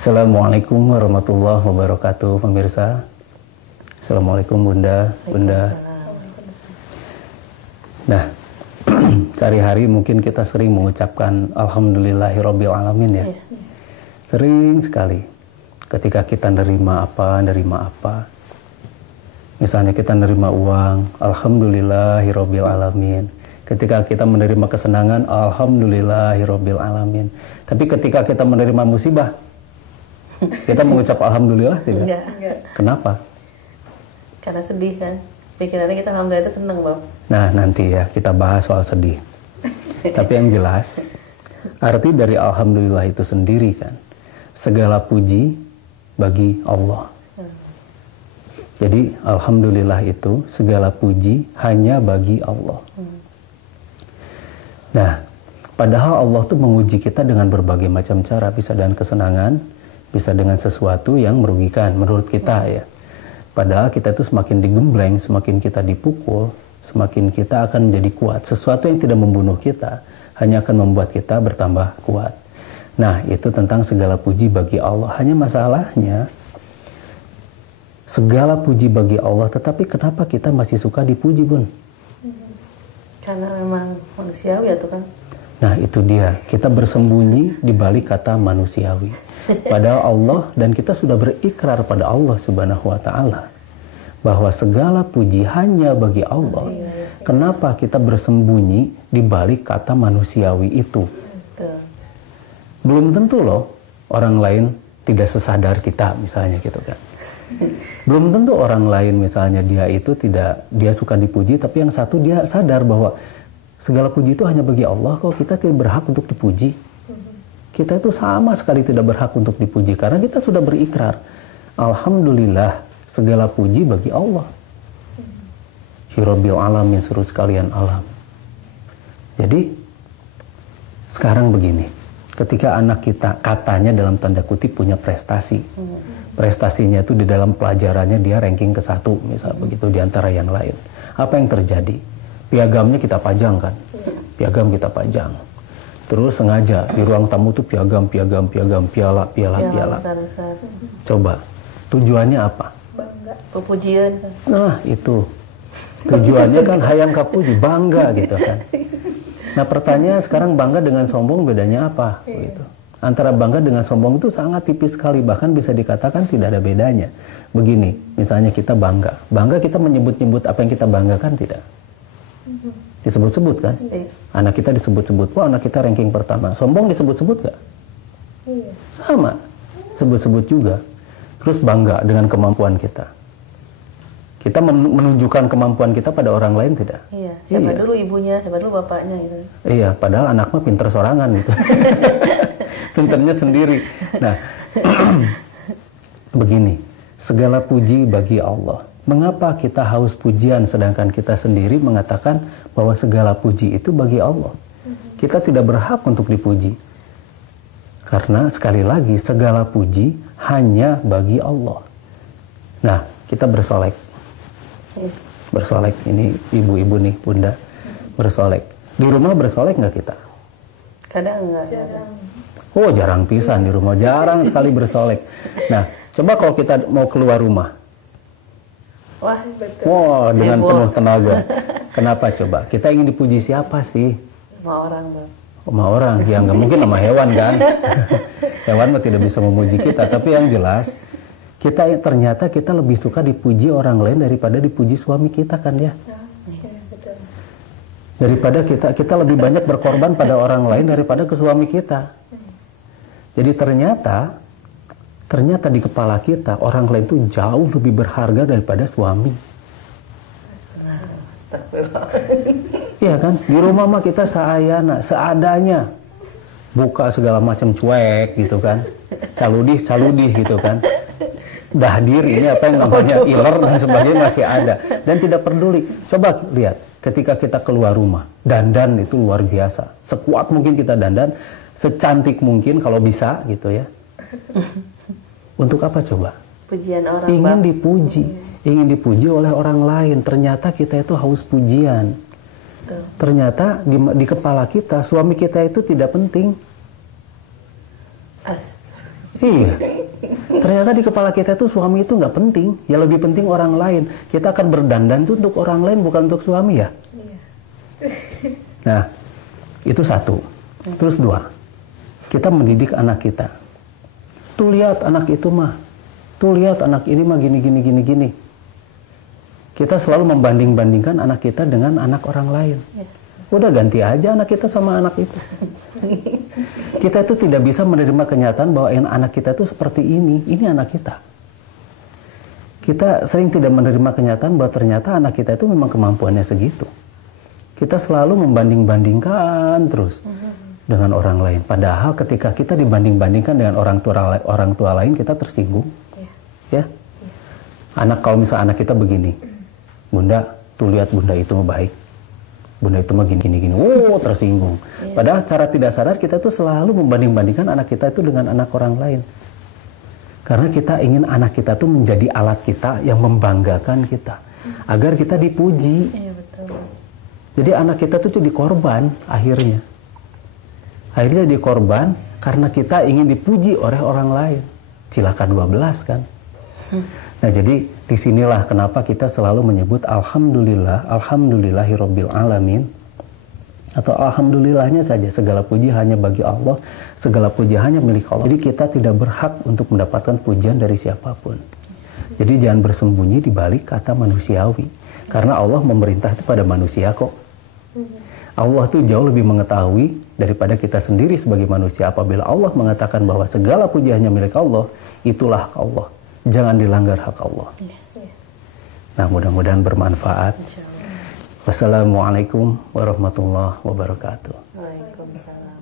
Assalamualaikum warahmatullahi wabarakatuh, pemirsa. Assalamualaikum Bunda. Nah, sehari-hari mungkin kita sering mengucapkan Alhamdulillahirabbil alamin ya. Sering sekali. Ketika kita nerima apa. Misalnya kita nerima uang, Alhamdulillahirabbil alamin. Ketika kita menerima kesenangan, Alhamdulillahirabbil alamin. Tapi ketika kita menerima musibah, kita mengucap Alhamdulillah tidak? Enggak. Kenapa? Karena sedih kan. Pikirannya kita Alhamdulillah itu seneng, Bang. Nah, nanti ya kita bahas soal sedih. Tapi yang jelas, arti dari Alhamdulillah itu sendiri kan, segala puji bagi Allah. Jadi Alhamdulillah itu segala puji hanya bagi Allah. Nah, padahal Allah tuh menguji kita dengan berbagai macam cara. Bisa dengan kesenangan, bisa dengan sesuatu yang merugikan menurut kita ya. Padahal kita itu semakin digembleng, semakin kita dipukul, semakin kita akan menjadi kuat. Sesuatu yang tidak membunuh kita hanya akan membuat kita bertambah kuat. Nah, itu tentang segala puji bagi Allah. Hanya masalahnya, segala puji bagi Allah, tetapi kenapa kita masih suka dipuji, Bun? Karena memang manusiawi ya tuh kan. Nah, itu dia. Kita bersembunyi di balik kata manusiawi. Padahal Allah dan kita sudah berikrar pada Allah Subhanahu wa taala bahwa segala puji hanya bagi Allah. Kenapa kita bersembunyi di balik kata manusiawi itu? Belum tentu loh orang lain tidak sesadar kita misalnya gitu kan. Belum tentu orang lain misalnya dia suka dipuji, tapi yang satu dia sadar bahwa segala puji itu hanya bagi Allah kok, kita tidak berhak untuk dipuji. Kita itu sama sekali tidak berhak untuk dipuji karena kita sudah berikrar Alhamdulillah segala puji bagi Allah. Hirabbil alamin, seluruh sekalian alam. Jadi sekarang begini, ketika anak kita katanya dalam tanda kutip punya prestasi, prestasinya itu di dalam pelajarannya dia ranking ke-1 misal begitu di antara yang lain. Apa yang terjadi? Piagamnya kita pajang kan? Piagam kita pajang. Terus sengaja di ruang tamu tuh piagam, piala. Besar-besar. Coba, tujuannya apa? Bangga. Pepujian kan. Nah, itu. Tujuannya kan hayang kapuji, bangga gitu kan. Nah, pertanyaan sekarang bangga dengan sombong bedanya apa? Gitu. Antara bangga dengan sombong itu sangat tipis sekali, bahkan bisa dikatakan tidak ada bedanya. Begini, misalnya kita bangga. Bangga kita menyebut-nyebut apa yang kita banggakan tidak? Disebut-sebut kan? Anak kita disebut-sebut, wah anak kita ranking pertama. Sombong disebut-sebut gak? Sama, sebut-sebut juga. Terus bangga dengan kemampuan kita. Kita menunjukkan kemampuan kita pada orang lain tidak? Iya, siapa dulu ibunya, siapa dulu bapaknya gitu. Iya, padahal anak mah pinter sorangan gitu. Pinternya sendiri. Nah, begini, segala puji bagi Allah. Mengapa kita haus pujian sedangkan kita sendiri mengatakan bahwa segala puji itu bagi Allah? Kita tidak berhak untuk dipuji. Karena sekali lagi segala puji hanya bagi Allah. Nah, kita bersolek. Bersolek, ini ibu-ibu nih, Bunda. Bersolek. Di rumah bersolek nggak kita? Kadang enggak. Oh, jarang pisan di rumah. Jarang sekali bersolek. Nah, coba kalau kita mau keluar rumah. Wah, betul. Wah, dengan penuh tenaga. Kenapa coba? Kita ingin dipuji siapa sih? Sama orang, Bang. Sama orang. Ya nggak mungkin sama hewan kan? Hewan mah tidak bisa memuji kita. Tapi yang jelas, ternyata kita lebih suka dipuji orang lain daripada dipuji suami kita kan ya? Daripada kita lebih banyak berkorban pada orang lain daripada ke suami kita. Jadi ternyata di kepala kita orang lain itu jauh lebih berharga daripada suami. Iya kan? Di rumah mah kita seadanya. Buka segala macam cuek gitu kan. Caludih gitu kan. Dahdir ini apa yang namanya iler dan sebagainya masih ada. Dan tidak peduli. Coba lihat, ketika kita keluar rumah, dandan itu luar biasa. Sekuat mungkin kita dandan, secantik mungkin kalau bisa gitu ya. Untuk apa coba? Pujian orang. Ingin dipuji. Ingin dipuji oleh orang lain. Ternyata kita itu haus pujian. Betul. Ternyata di kepala kita, suami kita itu tidak penting. Iya. Ternyata di kepala kita itu suami itu nggak penting. Ya lebih penting orang lain. Kita akan berdandan itu untuk orang lain, bukan untuk suami ya. Iya. Nah, itu satu. Terus dua, kita mendidik anak kita. Tuh lihat anak itu mah. Tuh lihat anak ini mah gini. Kita selalu membanding-bandingkan anak kita dengan anak orang lain. Iya. Udah ganti aja anak kita sama anak itu. Kita itu tidak bisa menerima kenyataan bahwa anak kita itu seperti ini. Ini anak kita. Kita sering tidak menerima kenyataan bahwa ternyata anak kita itu memang kemampuannya segitu. Kita selalu membanding-bandingkan terus dengan orang lain. Padahal ketika kita dibanding-bandingkan dengan orang tua lain, kita tersinggung. Ya. Anak, kalau misalnya anak kita begini, Bunda, tuh lihat Bunda itu baik. Bunda itu mah gini. Oh, tersinggung. Padahal secara tidak sadar kita tuh selalu membanding-bandingkan anak kita itu dengan anak orang lain. Karena kita ingin anak kita tuh menjadi alat kita yang membanggakan kita. Agar kita dipuji. Iya, betul. Jadi anak kita tuh jadi korban akhirnya. Akhirnya jadi korban karena kita ingin dipuji oleh orang lain. Cilaka 12 kan. Nah, jadi disinilah kenapa kita selalu menyebut alhamdulillah, alhamdulillahirabbil alamin, atau alhamdulillahnya saja, segala puji hanya bagi Allah, segala puji hanya milik Allah. Jadi kita tidak berhak untuk mendapatkan pujian dari siapapun. Jadi jangan bersembunyi di balik kata manusiawi, karena Allah memerintah itu pada manusia kok. Allah tuh jauh lebih mengetahui daripada kita sendiri sebagai manusia. Apabila Allah mengatakan bahwa segala puji hanya milik Allah, itulah hak Allah. Jangan dilanggar hak Allah. Nah, mudah-mudahan bermanfaat. Wassalamualaikum warahmatullahi wabarakatuh. Waalaikumsalam.